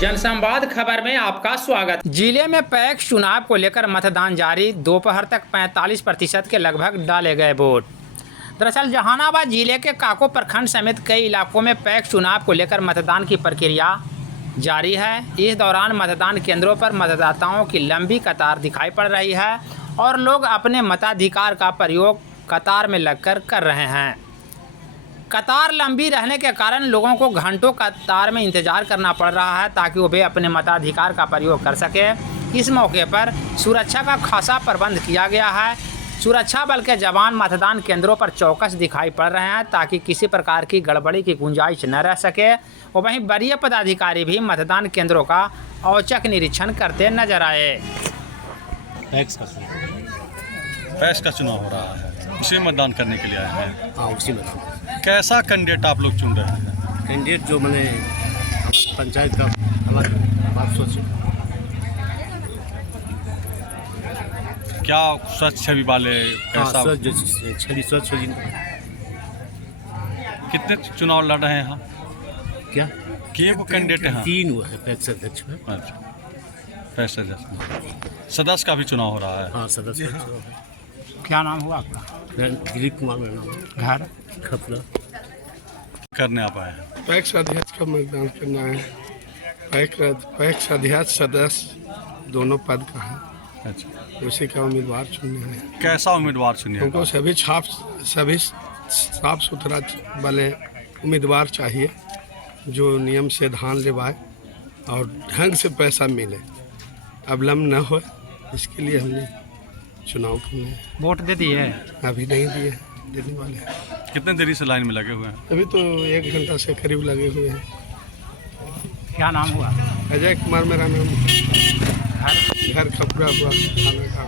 जनसंवाद खबर में आपका स्वागत। जिले में पैक्स चुनाव को लेकर मतदान जारी। दोपहर तक 45% के लगभग डाले गए वोट। दरअसल जहानाबाद जिले के काको प्रखंड समेत कई इलाकों में पैक्स चुनाव को लेकर मतदान की प्रक्रिया जारी है। इस दौरान मतदान केंद्रों पर मतदाताओं की लंबी कतार दिखाई पड़ रही है और लोग अपने मताधिकार का प्रयोग कतार में लगकर कर रहे हैं। कतार लंबी रहने के कारण लोगों को घंटों कतार में इंतजार करना पड़ रहा है ताकि वे अपने मताधिकार का प्रयोग कर सके। इस मौके पर सुरक्षा का खासा प्रबंध किया गया है। सुरक्षा बल के जवान मतदान केंद्रों पर चौकस दिखाई पड़ रहे हैं ताकि किसी प्रकार की गड़बड़ी की गुंजाइश न रह सके। और वहीं वरीय पदाधिकारी भी मतदान केंद्रों का औचक निरीक्षण करते नजर आए। पैक्स का चुनाव हो रहा है, उसी मतदान करने के लिए आए हैं। हाँ, उसी में कैसा कैंडिडेट आप लोग चुन रहे हैं? कैंडिडेट जो मैंने पंचायत का हमारी बात सोची, क्या स्वच्छ छवि वाले कैसा? छवि स्वच्छ होगी। कितने चुनाव लड़ रहे हैं यहाँ? क्या कि वो कैंडिडेट हैं? 3 हुआ है पैक्स अध्यक्ष में। अच्छा, पैक्स अध्यक्ष। सदस्य का भी चुनाव हो रहा है। हाँ, सदस्य। क्या नाम हुआ आपका? दिलीप कुमार मेरा नाम। घर खपला करने आप आए हैं। पैक्स अध्यक्ष का मतदान करना है। पैक्स अध्यक्ष सदस्य दोनों पद का है। अच्छा, उसी का उम्मीदवार चुनना है। कैसा उम्मीदवार चुनिए? हमको सभी साफ सुथरा वाले उम्मीदवार चाहिए जो नियम से धान लेवाए और ढंग से पैसा मिले, अवलंब न हो। इसके लिए हमने चुनाव करना है। वोट दे दिए? अभी नहीं दिए, देने वाले हैं। कितने देरी से लाइन में लगे हुए हैं? अभी तो 1 घंटा से करीब लगे हुए हैं। क्या नाम हुआ? अजय कुमार मेरा नाम। घर खपरा हुआ थाना का।